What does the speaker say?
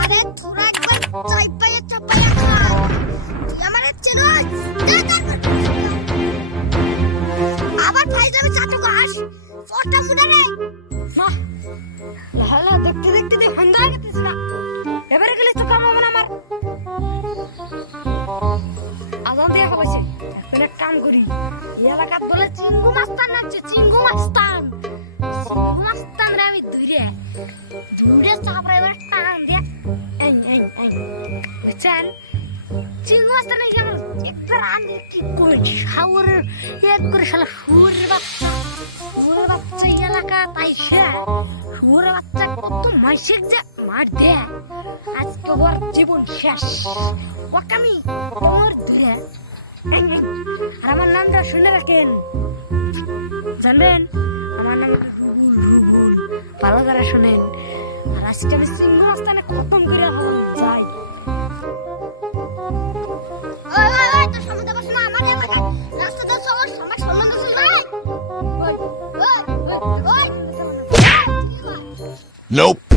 আরে তোরা একবার চাইপাইয়া চাপাইয়া খা তুই আমারে চেনস আবার ফাইজলামি চাটু ঘাস ফটা মুডা রে না লালা দেখতে দেখতে তুই হন্দা গেছিস না এবারে গেলে তো কাম হবে না আমার আজান দিয়ে কইছে এখন এক কাম করি এই এলাকাত বলে চিঙ্গু মাস্তান নাচছে চিঙ্গু মাস্তান রে আমি দূরে চাপড়ে এবার টান দিয়ে বুঝছেন চিঙ্গু মাস্তান এই যেমন একটা রান দিয়ে কি করে শাওয়ার এক করে শালা শুয়োরের বাচ্চা এই এলাকা তাই সে শুয়োরের বাচ্চা কত মাইসিক যে মার দে আজকে ওর জীবন শেষ ওকে আমি তোমার দূরে আর আমার নামটা শুনে রাখেন জানবেন আমার নাম রুবুল ভালো করে শুনেন আর আজকে আমি চিঙ্গু মাস্তানে খতম করে যাই Nope.